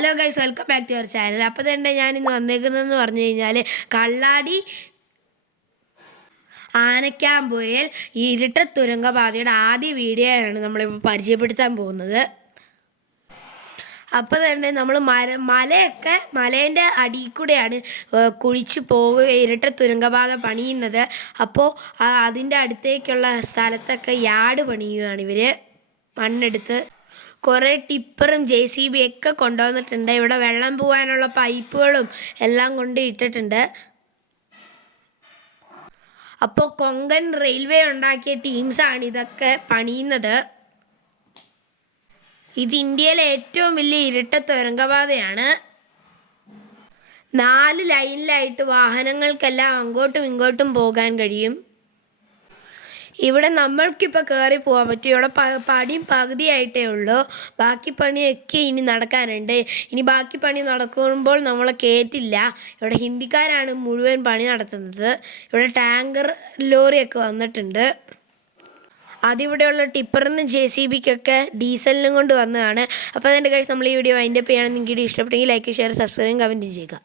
Hello guys welcome back to your channel അപ്പോൾ തന്നെ ഞാൻ ഇന്ന് വന്നേക്കുന്നതെന്ന് പറഞ്ഞു കഴിഞ്ഞാൽ കള്ളാടി ആനക്കാമ്പുയിൽ ഇരട്ട തുരങ്കപാതയുടെ ആദ്യ വീഡിയോ ആണ് നമ്മളിപ്പോൾ പരിചയപ്പെടുത്താൻ പോകുന്നത്. അപ്പോൾ തന്നെ നമ്മൾ മല മലയൊക്കെ മലേന്റെ അടിയിൽ കൂടെയാണ് കുഴിച്ച് പോകുക ഇരട്ട തുരങ്കപാത പണിയുന്നത്. അപ്പോൾ അതിന്റെ അടുത്തേക്കുള്ള സ്ഥലത്തൊക്കെ യാർഡ് പണിയുകയാണ് ഇവർ മണ്ണെടുത്ത്. കുറേ ടിപ്പറും ജെ സി ബി ഒക്കെ കൊണ്ടുവന്നിട്ടുണ്ട്. ഇവിടെ വെള്ളം പോകാനുള്ള പൈപ്പുകളും എല്ലാം കൊണ്ട് ഇട്ടിട്ടുണ്ട്. അപ്പോൾ കൊങ്കൻ റെയിൽവേ ഉണ്ടാക്കിയ ടീംസാണ് ഇതൊക്കെ പണിയുന്നത്. ഇത് ഇന്ത്യയിലെ ഏറ്റവും വലിയ ഇരട്ട തുരങ്കപാതയാണ്. നാല് ലൈനിലായിട്ട് വാഹനങ്ങൾക്കെല്ലാം അങ്ങോട്ടും ഇങ്ങോട്ടും പോകാൻ കഴിയും. ഇവിടെ നമ്മൾക്കിപ്പോൾ കയറി പോകാൻ പറ്റും ഇവിടെ പണിയും പകുതിയായിട്ടേ ഉള്ളൂ. ബാക്കി പണിയൊക്കെ ഇനി നടക്കാനുണ്ട്. ഇനി ബാക്കി പണി നടക്കുമ്പോൾ നമ്മളെ കയറ്റില്ല ഇവിടെ ഹിന്ദിക്കാരാണ് മുഴുവൻ പണി നടത്തുന്നത്. ഇവിടെ ടാങ്കർ ലോറിയൊക്കെ വന്നിട്ടുണ്ട്. അതിവിടെയുള്ള ടിപ്പറിനും ജെ സി ബിക്കൊക്കെ ഡീസലിനും കൊണ്ട് വന്നതാണ്. അപ്പോൾ അതിന്റെ കാര്യം നമ്മൾ ഈ വീഡിയോ അതിന്റെ പേയാണ് നിങ്ങൾക്ക് ഇഷ്ടപ്പെട്ടെങ്കിൽ ലൈക്ക് ഷെയർ സബ്സ്ക്രൈബും കമന്റും ചെയ്യുക.